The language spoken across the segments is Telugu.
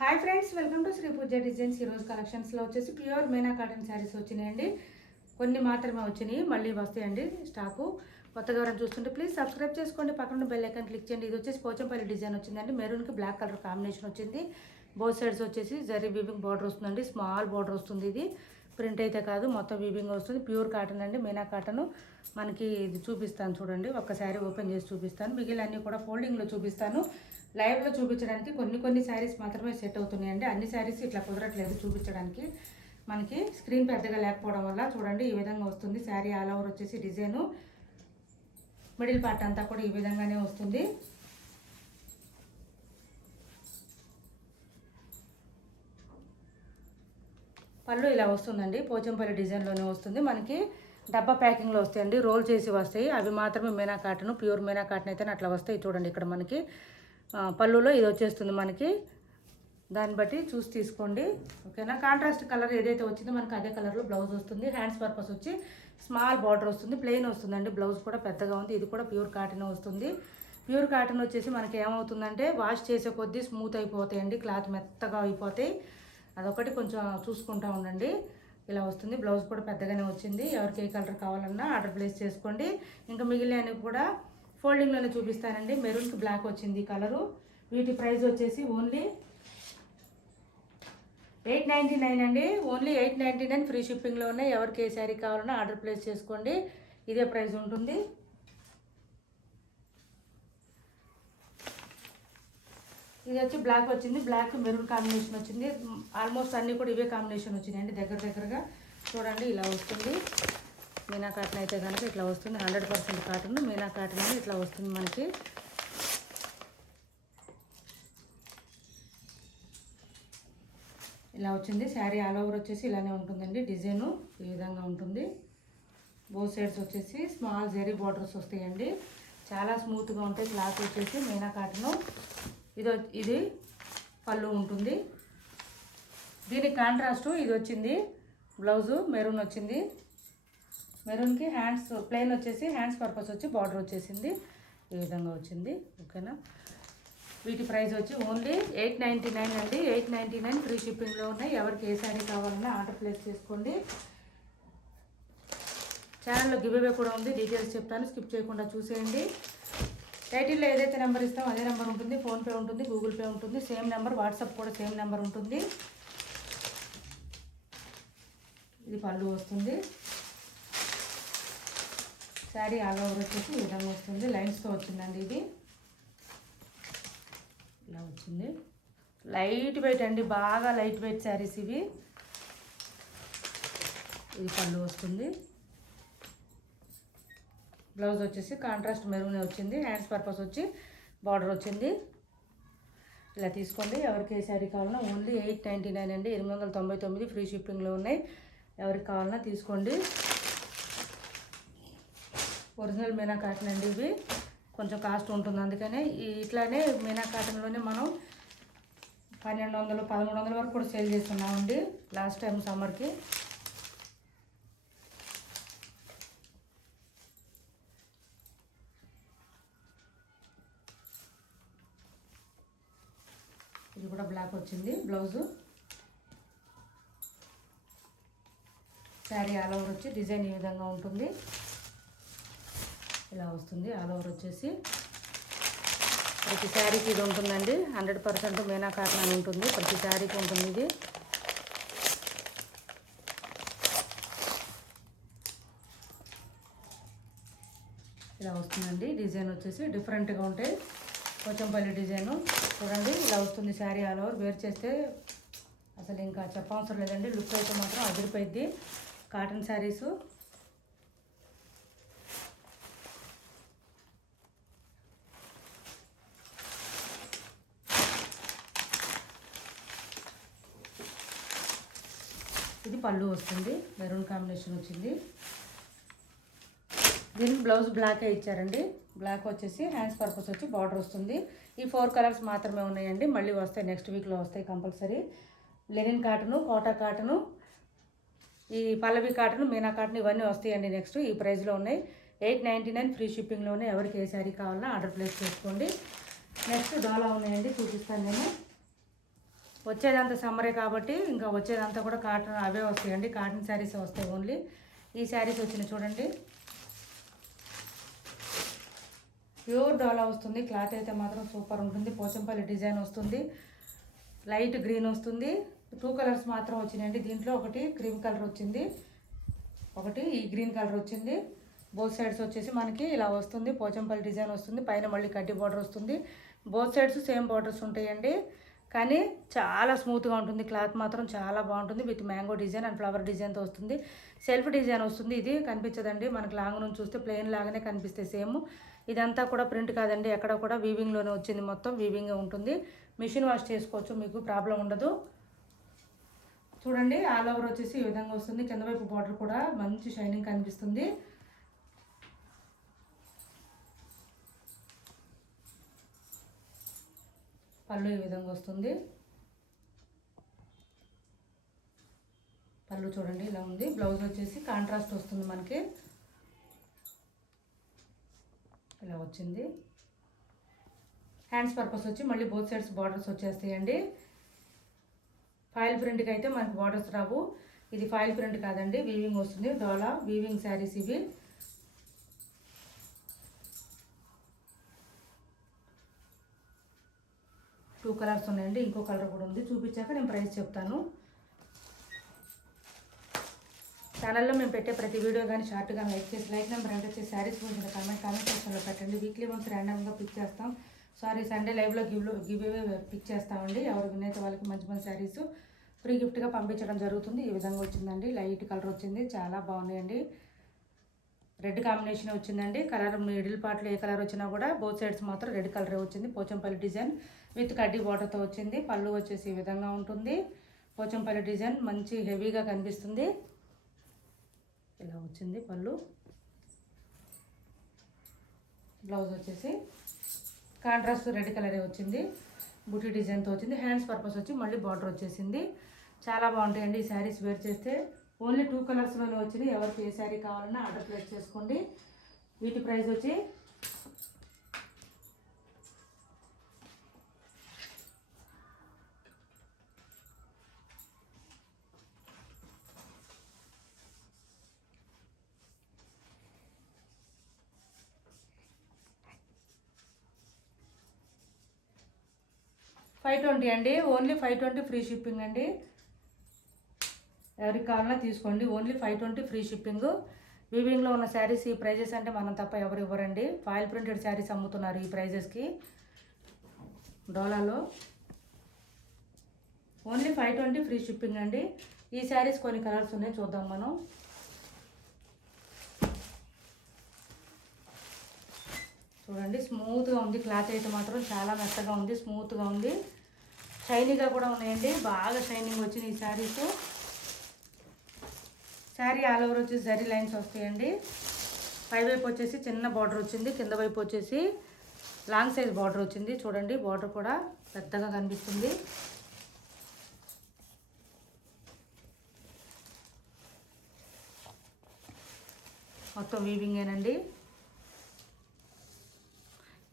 Hi friends, welcome to Sri Pooja designs. ఈరోజు కలెక్షన్స్లో వచ్చేసి ప్యూర్ మీనా కాటన్ శారీస్ వచ్చినాయండి. కొన్ని మాత్రమే వచ్చినాయి, మళ్ళీ వస్తాయండి స్టాకు. కొత్తగా ఎవరైనా చూస్తుంటే ప్లీజ్ సబ్స్క్రైబ్ చేసుకోండి, పక్కన బెల్ ఐకాన్ క్లిక్ చేయండి. ఇది వచ్చేసి పోచంపల్లి డిజైన్ వచ్చిందండి. మెరూన్కి బ్లాక్ కలర్ కాంబినేషన్ వచ్చింది. బోత్ సైడ్స్ వచ్చేసి జరీ వీవింగ్ బార్డర్ వస్తుందండి. స్మాల్ బార్డర్ వస్తుంది. ఇది ప్రింట్ అయితే కాదు, మొత్తం వీవింగ్ వస్తుంది. ప్యూర్ కాటన్ అండి, మీనా కాటన్. మనకి ఇది చూపిస్తాను చూడండి, ఒక్క శారీ ఓపెన్ చేసి చూపిస్తాను. మిగిలిన అన్నీ కూడా ఫోల్డింగ్లో చూపిస్తాను. లైవ్లో చూపించడానికి కొన్ని శారీస్ మాత్రమే సెట్ అవుతున్నాయండి. అన్ని శారీస్ ఇట్లా కుదరట్లేదు చూపించడానికి. మనకి స్క్రీన్ పెద్దగా లేకపోవడం వల్ల చూడండి ఈ విధంగా వస్తుంది. శారీ ఆల్ ఓవర్ వచ్చేసి డిజైను, మిడిల్ పార్ట్ అంతా కూడా ఈ విధంగానే వస్తుంది. పళ్ళు ఇలా వస్తుందండి, పోచంపల్లి డిజైన్లోనే వస్తుంది. మనకి డబ్బా ప్యాకింగ్లో వస్తాయండి, రోల్ చేసి వస్తాయి. అవి మాత్రమే Meena cotton, pure Meena cotton అయితే అట్లా వస్తాయి. చూడండి ఇక్కడ మనకి పళ్ళులో ఇది వచ్చేస్తుంది. మనకి దాన్ని బట్టి చూసి తీసుకోండి, ఓకేనా. కాంట్రాస్ట్ కలర్ ఏదైతే వచ్చిందో మనకి అదే కలర్లో బ్లౌజ్ వస్తుంది. హ్యాండ్స్ పర్పస్ వచ్చి స్మాల్ బార్డర్ వస్తుంది, ప్లెయిన్ వస్తుందండి. బ్లౌజ్ కూడా పెద్దగా ఉంది. ఇది కూడా ప్యూర్ కాటన్ వస్తుంది. ప్యూర్ కాటన్ వచ్చేసి మనకి ఏమవుతుందంటే వాష్ చేసే కొద్దీ స్మూత్ అయిపోతాయండి, క్లాత్ మెత్తగా అయిపోతాయి. అదొకటి కొంచెం చూసుకుంటూ ఉండండి. ఇలా వస్తుంది. బ్లౌజ్ కూడా పెద్దగానే వచ్చింది. ఎవరికి ఏ కలర్ కావాలన్నా ఆర్డర్ ప్లేస్ చేసుకోండి. ఇంకా మిగిలినవి కూడా ఫోల్డింగ్లోనే చూపిస్తానండి. మెరూన్కి బ్లాక్ వచ్చింది కలరు. వీటి ప్రైస్ వచ్చేసి ఓన్లీ 899 అండి. ఓన్లీ 899, ఫ్రీ షిప్పింగ్లో ఉన్నాయి. ఎవరికి ఏ శారీ కావాలన్నా ఆర్డర్ ప్లేస్ చేసుకోండి, ఇదే ప్రైస్ ఉంటుంది. ఇది వచ్చి బ్లాక్ వచ్చింది, బ్లాక్ మెరూన్ కాంబినేషన్ వచ్చింది. ఆల్మోస్ట్ అన్నీ కూడా ఇవే కాంబినేషన్ వచ్చినాయండి, దగ్గరగా చూడండి. ఇలా వస్తుంది. మీనా కాటన్ అయితే కనుక ఇట్లా వస్తుంది. 100% కాటన్ మీనా కాటన్ అని ఇట్లా వస్తుంది మనకి. ఇలా వచ్చింది. శారీ ఆల్ ఓవర్ వచ్చేసి ఇలానే ఉంటుందండి. డిజైను ఈ విధంగా ఉంటుంది. బోత్ సైడ్స్ వచ్చేసి స్మాల్ జరీ బార్డర్స్ వస్తాయండి. చాలా స్మూత్గా ఉంటాయి. క్లాత్ వచ్చేసి మీనా కాటను. ఇది పళ్ళు ఉంటుంది. దీనికి కాంట్రాస్టు ఇది వచ్చింది. బ్లౌజు మెరూన్ వచ్చింది. మెరూన్కి హ్యాండ్స్ ప్లెయిన్ వచ్చేసి హ్యాండ్స్ పర్పస్ వచ్చి బార్డర్ వచ్చేసింది. ఈ విధంగా వచ్చింది, ఓకేనా. వీటి ప్రైస్ వచ్చి ఓన్లీ 899 అండి. 899 ఫ్రీ షిప్పింగ్లో ఉన్నాయి. ఎవరికి ఏ శారీ కావాలన్నా ఆర్డర్ ప్లేస్ చేసుకోండి. ఛానల్లో గివ్ అవే కూడా ఉంది, డీటెయిల్స్ చెప్తాను, స్కిప్ చేయకుండా చూసేయండి. టైటిల్లో ఏదైతే నెంబర్ ఇస్తామో అదే నెంబర్ ఉంటుంది. ఫోన్పే ఉంటుంది, గూగుల్ పే ఉంటుంది, సేమ్ నెంబర్. వాట్సాప్ కూడా సేమ్ నెంబర్ ఉంటుంది. ఇది పళ్ళు వస్తుంది. శారీ ఆల్ ఓవర్ వచ్చేసి ఈ విధంగా వస్తుంది. లైన్స్తో వచ్చిందండి. ఇది ఇలా వచ్చింది. లైట్ వెయిట్ అండి, బాగా లైట్ వెయిట్ శారీస్ ఇవి. ఇది పళ్ళు వస్తుంది. బ్లౌజ్ వచ్చేసి కాంట్రాస్ట్ మెరూన్ వచ్చింది. హ్యాండ్స్ పర్పస్ వచ్చి బార్డర్ వచ్చింది. ఇలా తీసుకోండి. ఎవరికి ఏ శారీ కావాలన్నా ఓన్లీ 899 అండి. 899 ఫ్రీ షిప్పింగ్లో ఉన్నాయి. ఎవరికి కావాలన్నా తీసుకోండి. ఒరిజినల్ మీనా కాటన్ అండి. ఇవి కొంచెం కాస్ట్ ఉంటుంది, అందుకనే ఇట్లానే మీనా కాటన్లోనే మనం 1200, 1300 వరకు కూడా సేల్ చేస్తున్నామండి లాస్ట్ టైం సమ్మర్కి. ఇది కూడా బ్లాక్ వచ్చింది బ్లౌజు. శారీ ఆల్ ఓవర్ వచ్చి డిజైన్ ఈ విధంగా ఉంటుంది. ఇలా వస్తుంది ఆల్ ఓవర్ వచ్చేసి. ప్రతి శారీకి ఇది ఉంటుందండి. 100% మీనా కాటన్ అని ఉంటుంది, ప్రతి శారీకి ఉంటుంది ఇది. ఇలా వస్తుందండి. డిజైన్ వచ్చేసి డిఫరెంట్గా ఉంటాయి. పోచంపల్లి డిజైను చూడండి. ఇలా వస్తుంది శారీ ఆల్ ఓవర్. వేర్ చేస్తే అసలు ఇంకా చెప్పవసరం లేదండి. లుక్ అయితే మాత్రం అదిరిపోయిద్ది. కాటన్ శారీసు ఇది పళ్ళు వస్తుంది. మెరూన్ కాంబినేషన్ వచ్చింది. దీనికి బ్లౌజ్ బ్లాకే ఇచ్చారండి. బ్లాక్ వచ్చేసి హ్యాండ్స్ పర్పస్ వచ్చి బార్డర్ వస్తుంది. ఈ 4 కలర్స్ మాత్రమే ఉన్నాయండి. మళ్ళీ వస్తాయి, నెక్స్ట్ వీక్లో వస్తాయి compulsory. Linen cotton, Kota cotton, ఈ పల్లవి కాటన్, మీనా కాటన్ ఇవన్నీ వస్తాయండి నెక్స్ట్. ఈ ప్రైస్లో ఉన్నాయి. 899 ఫ్రీ షిప్పింగ్లో ఉన్నాయి. ఎవరికి ఏ శారీ కావాలన్నా ఆర్డర్ ప్లేస్ చేసుకోండి. నెక్స్ట్ డోలా ఉన్నాయండి, చూపిస్తాను నేను. వచ్చేదంతా సమ్మరే కాబట్టి ఇంకా వచ్చేదంతా కూడా కాటన్ అవే వస్తాయండి, కాటన్ శారీస్ వస్తాయి ఓన్లీ. ఈ శారీస్ వచ్చినాయి చూడండి, ప్యూర్ డోలా వస్తుంది. క్లాత్ అయితే మాత్రం సూపర్ ఉంటుంది. పోచంపల్లి డిజైన్ వస్తుంది, లైట్ గ్రీన్ వస్తుంది. 2 కలర్స్ మాత్రం వచ్చినాయండి దీంట్లో. ఒకటి క్రీమ్ కలర్ వచ్చింది, ఒకటి ఈ గ్రీన్ కలర్ వచ్చింది. బోత్ సైడ్స్ వచ్చేసి మనకి ఇలా వస్తుంది, పోచంపల్లి డిజైన్ వస్తుంది. పైన మళ్ళీ కడ్డీ బార్డర్ వస్తుంది. బోత్ సైడ్స్ సేమ్ బార్డర్స్ ఉంటాయండి, కానీ చాలా స్మూత్గా ఉంటుంది. క్లాత్ మాత్రం చాలా బాగుంటుంది. With mango design and flower డిజైన్తో వస్తుంది. సెల్ఫ్ డిజైన్ వస్తుంది. ఇది కనిపించదండి మనకి, లాంగ్ నుంచి చూస్తే ప్లెయిన్ లాగానే కనిపిస్తాయి సేమ్. ఇదంతా కూడా ప్రింట్ కాదండి, ఎక్కడ కూడా వీవింగ్లోనే వచ్చింది, మొత్తం వీవింగ్ ఉంటుంది. మిషన్ వాష్ చేసుకోవచ్చు, మీకు ప్రాబ్లం ఉండదు. చూడండి ఆల్ ఓవర్ వచ్చేసి ఈ విధంగా వస్తుంది. కింద వైపు బార్డర్ కూడా మంచి షైనింగ్ కనిపిస్తుంది. పళ్ళు ఈ విధంగా వస్తుంది. పళ్ళు చూడండి ఇలా ఉంది. బ్లౌజ్ వచ్చేసి కాంట్రాస్ట్ వస్తుంది మనకి, ఇలా వచ్చింది. హ్యాండ్స్ పర్పస్ వచ్చి మళ్ళీ బోత్ సైడ్స్ బార్డర్స్ వచ్చేస్తాయండి. ఫాయిల్ ప్రింట్కి అయితే మనకి బార్డర్స్ రావు. ఇది ఫాయిల్ ప్రింట్ కాదండి, వీవింగ్ వస్తుంది. డోలా వీవింగ్ శారీస్ ఇవి. టూ కలర్స్ ఉన్నాయండి, ఇంకో కలర్ కూడా ఉంది. చూపించాక నేను ప్రైస్ చెప్తాను. ఛానల్లో మేము పెట్టే ప్రతి వీడియో కానీ షార్ట్ కానీ లైక్ నెంబర్ ఎంటర్ చేసి శారీస్ గురించి కామెంట్ సెక్షన్లో పెట్టండి. వీక్లీ వన్స్ ర్యాండమ్గా పిక్ చేస్తాం. సండే లైవ్లో గివ్ అవే పిక్ చేస్తామండి. ఎవరు విన్ అయితే వాళ్ళకి మంచి మంచి శారీస్ ఫ్రీ గిఫ్ట్గా పంపించడం జరుగుతుంది. ఈ విధంగా వచ్చిందండి, లైట్ కలర్ వచ్చింది, చాలా బాగున్నాయండి. రెడ్ కాంబినేషన్ వచ్చిందండి. కలర్ మిడిల్ పార్ట్లో ఏ కలర్ వచ్చినా కూడా బోత్ సైడ్స్ మాత్రం రెడ్ కలరే వచ్చింది. పోచంపల్లి డిజైన్ విత్ కడ్డీ బార్డర్తో వచ్చింది. పళ్ళు వచ్చేసి ఈ విధంగా ఉంటుంది. పోచంపల్లి డిజైన్ మంచి హెవీగా కనిపిస్తుంది. ఇలా వచ్చింది పళ్ళు. బ్లౌజ్ వచ్చేసి కాంట్రాస్ట్ రెడ్ కలరే వచ్చింది, బుటీ డిజైన్తో వచ్చింది. హ్యాండ్స్ పర్పస్ వచ్చి మళ్ళీ బార్డర్ వచ్చేసింది. చాలా బాగుంటాయండి ఈ శారీస్ వేర్ చేస్తే. ఓన్లీ 2 కలర్స్లోనే వచ్చింది. ఎవరికి ఏ శారీ కావాలన్నా ఆర్డర్ ప్లేస్ చేసుకోండి. వీటి ప్రైస్ వచ్చి $520 అండి. ఓన్లీ $520 ఫ్రీ షిప్పింగ్ అండి. ఎవరికి కావాలన్నా తీసుకోండి. Only $520 free shipping. వీవింగ్లో ఉన్న శారీస్ ఈ ప్రైజెస్ అంటే మనం తప్ప ఎవరు ఇవ్వరండి. ఫాయిల్ ప్రింటెడ్ శారీస్ అమ్ముతున్నారు ఈ ప్రైజెస్కి డోలాలో. ఓన్లీ $520 ఫ్రీ షిప్పింగ్ అండి. ఈ శారీస్ కొన్ని కలర్స్ ఉన్నాయి, చూద్దాం మనం. చూడండి స్మూత్గా ఉంది. క్లాత్ అయితే మాత్రం చాలా మెత్తగా ఉంది, స్మూత్గా ఉంది. షైనీగా కూడా ఉన్నాయండి, బాగా షైనింగ్ వచ్చింది ఈ శారీస్. శారీ ఆల్ ఓవర్ వచ్చేసి జరీ లైన్స్ వస్తాయండి. పై వైపు వచ్చేసి చిన్న బార్డర్ వచ్చింది, కింద వైపు వచ్చేసి లాంగ్ సైజ్ బార్డర్ వచ్చింది. చూడండి బార్డర్ కూడా పెద్దగా కనిపిస్తుంది. మొత్తం వీవింగేనండి.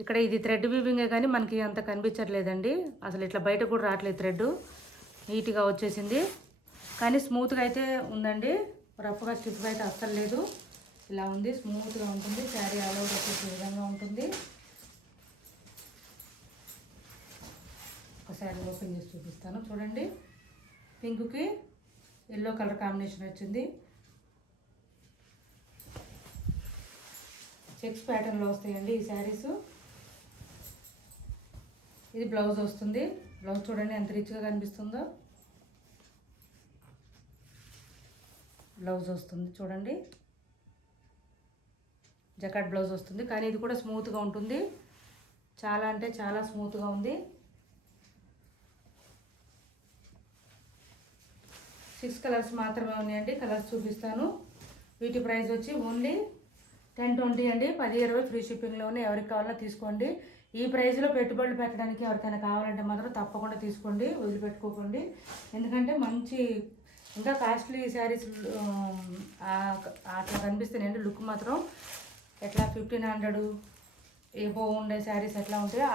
ఇక్కడ ఇది థ్రెడ్ వీవింగే కానీ మనకి అంత కనిపించట్లేదండి. అసలు ఇట్లా బయట కూడా రావట్లేదు థ్రెడ్. నీట్గా వచ్చేసింది కానీ స్మూత్గా అయితే ఉందండి. రఫ్గా స్టిఫ్గా అయితే అస్సలు లేదు. ఇలా ఉంది, స్మూత్గా ఉంటుంది. శారీ ఆల్ ఓవర్ వచ్చేసి విధంగా ఉంటుంది. ఒక శారీ ఓపెన్ చేసి చూపిస్తాను. చూడండి పింక్కి ఎల్లో కలర్ కాంబినేషన్ వచ్చింది. చెక్స్ ప్యాటర్న్లో వస్తాయండి ఈ శారీస్. ఇది బ్లౌజ్ వస్తుంది. బ్లౌజ్ చూడండి ఎంత రిచ్గా కనిపిస్తుందో. బ్లౌజ్ వస్తుంది చూడండి, జకాట్ బ్లౌజ్ వస్తుంది. కానీ ఇది కూడా స్మూత్గా ఉంటుంది, చాలా అంటే చాలా స్మూత్గా ఉంది. 6 కలర్స్ మాత్రమే ఉన్నాయండి. కలర్స్ చూపిస్తాను. వీటి ప్రైస్ వచ్చి ఓన్లీ $1020 అండి. 10-20 ఫ్రీ షిప్పింగ్లోనే. ఎవరికి కావాలన్నా తీసుకోండి. ఈ ప్రైస్లో పెట్టుబడులు పెట్టడానికి ఎవరికైనా కావాలంటే మాత్రం తప్పకుండా తీసుకోండి, వదిలిపెట్టుకోకండి. ఎందుకంటే మంచి ఇంకా కాస్ట్లీ శారీస్ అట్లా కనిపిస్తున్నాయండి. లుక్ మాత్రం ఎట్లా 1500 ఏవో ఉండే శారీస్ ఎట్లా ఉంటాయో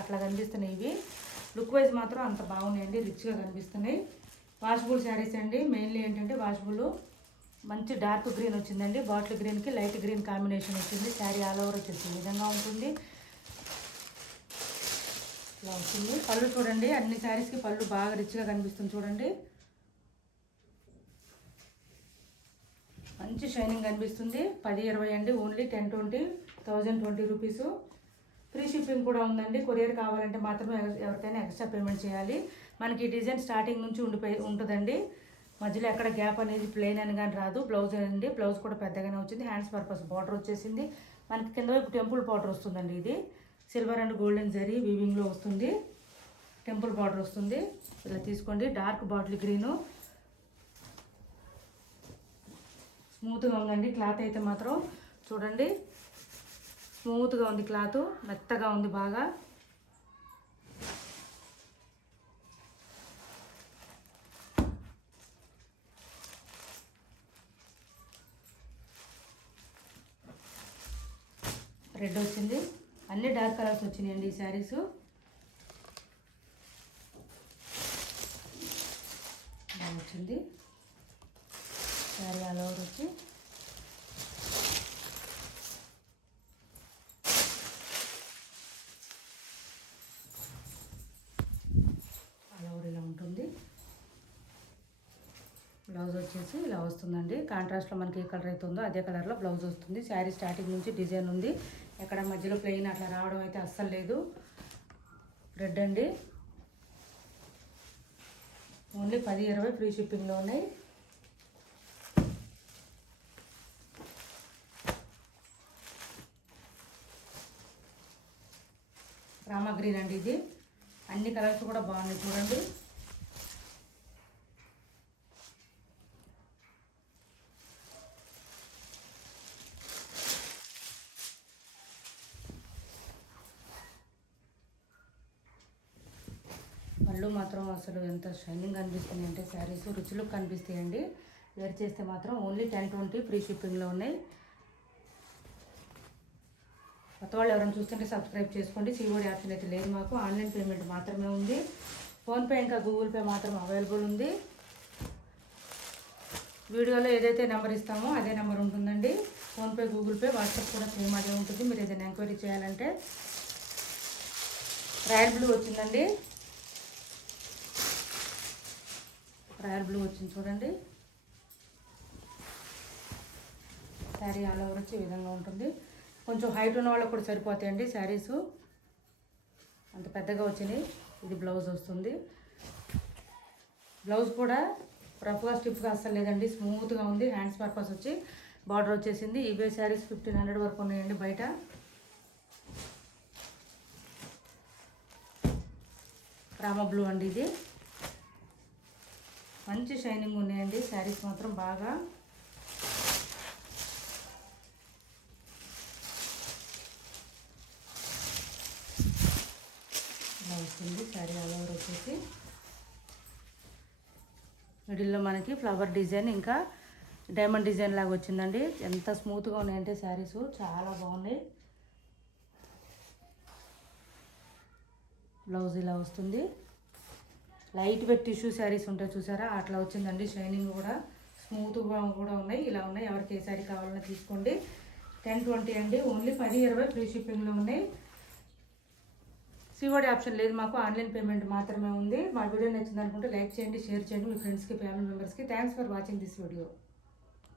అట్లా కనిపిస్తున్నాయి ఇవి. లుక్ వైజ్ మాత్రం అంత బాగున్నాయండి, రిచ్గా కనిపిస్తున్నాయి. వాషబుల్ శారీస్ అండి. మెయిన్లీ ఏంటంటే వాషబుల్. మంచి డార్క్ గ్రీన్ వచ్చిందండి, బాటిల్ గ్రీన్కి లైట్ గ్రీన్ కాంబినేషన్ వచ్చింది. శారీ ఆల్ ఓవర్ వచ్చేసి ఈ విధంగా ఉంటుంది. ఇలా వస్తుంది. పళ్ళు చూడండి, అన్ని శారీస్కి పళ్ళు బాగా రిచ్గా కనిపిస్తుంది చూడండి. మంచి షైనింగ్ కనిపిస్తుంది. 10-20 అండి, ఓన్లీ 1020, 1020 రూపీసు. ఫ్రీ షిప్పింగ్ కూడా ఉందండి. కొరియర్ కావాలంటే మాత్రమే ఎవరికైనా ఎక్స్ట్రా పేమెంట్ చేయాలి. మనకి ఈ డిజైన్ స్టార్టింగ్ నుంచి ఉంటుందండి. మధ్యలో ఎక్కడ గ్యాప్ అనేది ప్లెయిన్ అని కానీ రాదు. బ్లౌజ్ అండి, బ్లౌజ్ కూడా పెద్దగానే వచ్చింది. హ్యాండ్స్ పర్పస్ బార్డర్ వచ్చేసింది. మనకి కింద వైపు టెంపుల్ బార్డర్ వస్తుందండి. ఇది సిల్వర్ అండ్ గోల్డెన్ జరీ వీవింగ్లో వస్తుంది. టెంపుల్ బార్డర్ వస్తుంది. ఇలా తీసుకోండి. డార్క్ బాటిల్ గ్రీను, స్మూత్గా ఉందండి. క్లాత్ అయితే మాత్రం చూడండి, స్మూత్గా ఉంది. క్లాత్ మెత్తగా ఉంది బాగా. రెడ్ వచ్చింది. అన్ని డార్క్ కలర్స్ వచ్చినాయండి ఈ శారీస్. బాగా వచ్చింది శారీ ఆల్ ఓవర్ వచ్చి. ఆల్ ఓవర్ ఇలా ఉంటుంది. బ్లౌజ్ వచ్చేసి ఇలా వస్తుందండి. కాంట్రాస్ట్లో మనకి ఏ కలర్ అయితే ఉందో అదే కలర్లో బ్లౌజ్ వస్తుంది. శారీ స్టార్టింగ్ నుంచి డిజైన్ ఉంది. ఎక్కడ మధ్యలో ప్లెయిన్ అట్లా రావడం అయితే అస్సలు లేదు. రెడ్ అండి, ఓన్లీ 10-20 ఫ్రీ షిప్పింగ్లో ఉన్నాయి. రామా గ్రీన్ అండి ఇది. అన్ని కలర్స్ కూడా బాగున్నాయి చూడండి. పళ్ళు మాత్రం అసలు ఎంత షైనింగ్ కనిపిస్తుంది అంటే శారీస్ రిచ్ లుక్ కనిపిస్తాయండి. వేర్ చేస్తే మాత్రం ఓన్లీ 1020 ఫ్రీ షిప్పింగ్లో ఉన్నాయి. కొత్త వాళ్ళు ఎవరైనా చూస్తుంటే సబ్స్క్రైబ్ చేసుకోండి. సిఓడి ఆప్షన్ అయితే లేదు మాకు, ఆన్లైన్ పేమెంట్ మాత్రమే ఉంది. ఫోన్పే ఇంకా గూగుల్ పే మాత్రం అవైలబుల్ ఉంది. వీడియోలో ఏదైతే నెంబర్ ఇస్తామో అదే నెంబర్ ఉంటుందండి. ఫోన్పే, గూగుల్ పే, వాట్సాప్ కూడా సేమ్ అదే ఉంటుంది. మీరు ఏదైనా ఎంక్వైరీ చేయాలంటే. రాయల్ బ్లూ వచ్చిందండి. రాయల్ బ్లూ వచ్చింది చూడండి. శారీ ఆల్ ఓవర్ వచ్చి ఈ విధంగా ఉంటుంది. కొంచెం హైట్ ఉన్న వాళ్ళకి కూడా సరిపోతాయండి శారీసు, అంత పెద్దగా వచ్చినాయి. ఇది బ్లౌజ్ వస్తుంది. బ్లౌజ్ కూడా రఫ్గా స్టిఫ్గా అస్సలు లేదండి, స్మూత్గా ఉంది. హ్యాండ్స్ పర్పస్ వచ్చి బార్డర్ వచ్చేసింది. ఇవే శారీస్ 1500 వరకు ఉన్నాయండి బయట. రామా బ్లూ అండి ఇది. మంచి షైనింగ్ ఉన్నాయండి శారీస్ మాత్రం బాగా. ఇలా వస్తుంది శారీ ఆల్ ఓవర్ వచ్చేసి. మిడిల్లో మనకి ఫ్లవర్ డిజైన్ ఇంకా డైమండ్ డిజైన్ లాగా వచ్చిందండి. ఎంత స్మూత్గా ఉన్నాయంటే శారీస్ చాలా బాగున్నాయి. బ్లౌజ్ ఇలా వస్తుంది. లైట్ వెయిట్ టిష్యూ శారీస్ ఉంటాయి చూసారా, అట్లా వచ్చిందండి. షైనింగ్ కూడా స్మూత్గా కూడా ఉన్నాయి. ఇలా ఉన్నాయి. ఎవరికి ఏ శారీ కావాలన్నా తీసుకోండి. 1020 అండి, ఓన్లీ 10-20 ఫ్రీ షిప్పింగ్లో ఉన్నాయి. సిఓడి ఆప్షన్ లేదు మాకు, ఆన్లైన్ పేమెంట్ మాత్రమే ఉంది. మా వీడియో నచ్చింది అనుకుంటే లైక్ చేయండి, షేర్ చేయండి మీ ఫ్రెండ్స్కి, ఫ్యామిలీ మెంబర్స్కి. Thanks for watching this video.